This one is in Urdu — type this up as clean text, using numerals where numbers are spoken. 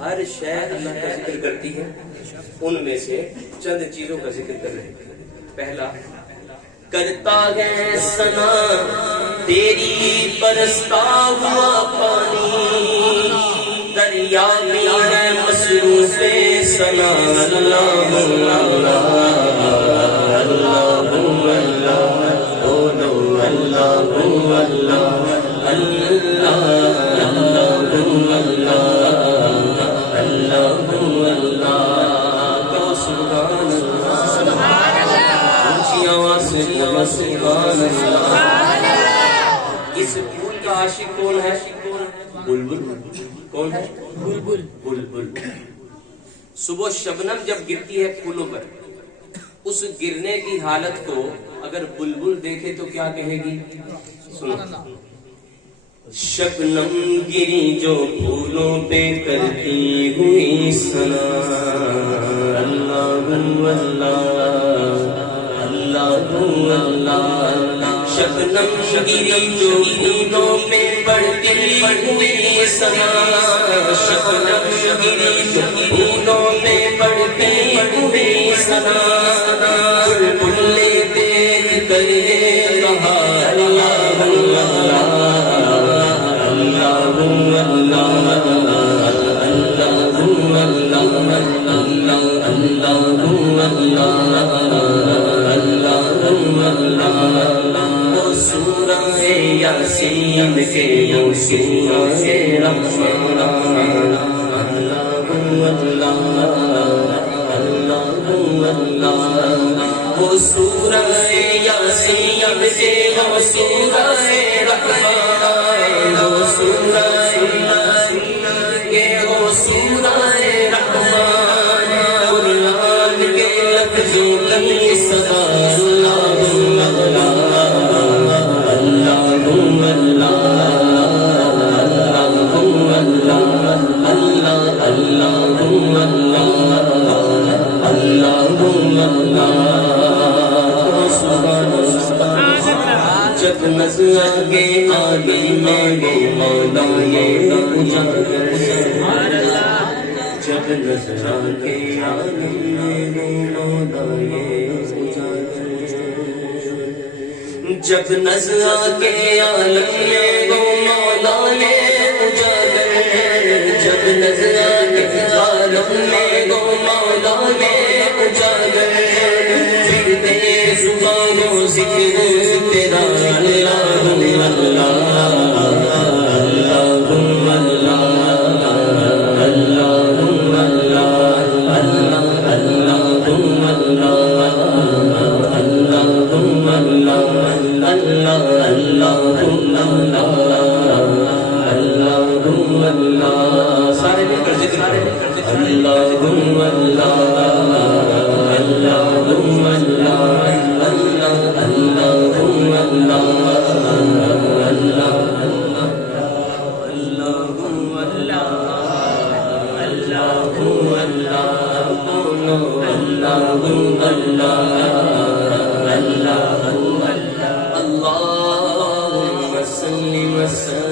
ہر شے اللہ کا ذکر کرتی ہے، ان میں سے چند چیزوں کا ذکر کر رہے ہیں۔ پہلا، کرتا ہے ثنا تیری برستا ہوا پانی، دریا میں ہے مصروف ثنا اللہ اللہ اس پھول کا عاشق کون ہے؟ بلبل۔ کون ہے؟ بلبل۔ بلبل صبح شبنم جب گرتی ہے پھولوں پر، اس گرنے کی حالت کو اگر بلبل دیکھے تو کیا کہے گی؟ سنو، شبنم گری جو پھولوں پہ کرتی ہوئی ثنا، اللہ اللہ شبنم گری جو پھولوں پہ پڑتی ہوئی ثنا، شبنم گری جو پھولوں پہ پڑتی ہوئی ثنا، بلبل نے دیکھ کر یہ کہا اللہ اللہ یاسین کے وہ سورہ رحمان، وہ سورہ یاسین کے وہ سورہ رحمان، وہ سورہ یاسین کے وہ سورہ رحمان، قرآن کے لفظوں کی صدا جب نظر آگے آگے میں وہ مولا یہ اجاگر، جب نظر آگے آگے میں وہ مولا یہ اجاگر، جب نظر آگے عالم میں وہ مولا یہ اجاگر، جب نظر آگے عالم میں وہ مولا یہ اجاگر، پھر تیرے زبانوں ذکر تیرا اللہ اللہ اللہ اللہ سنا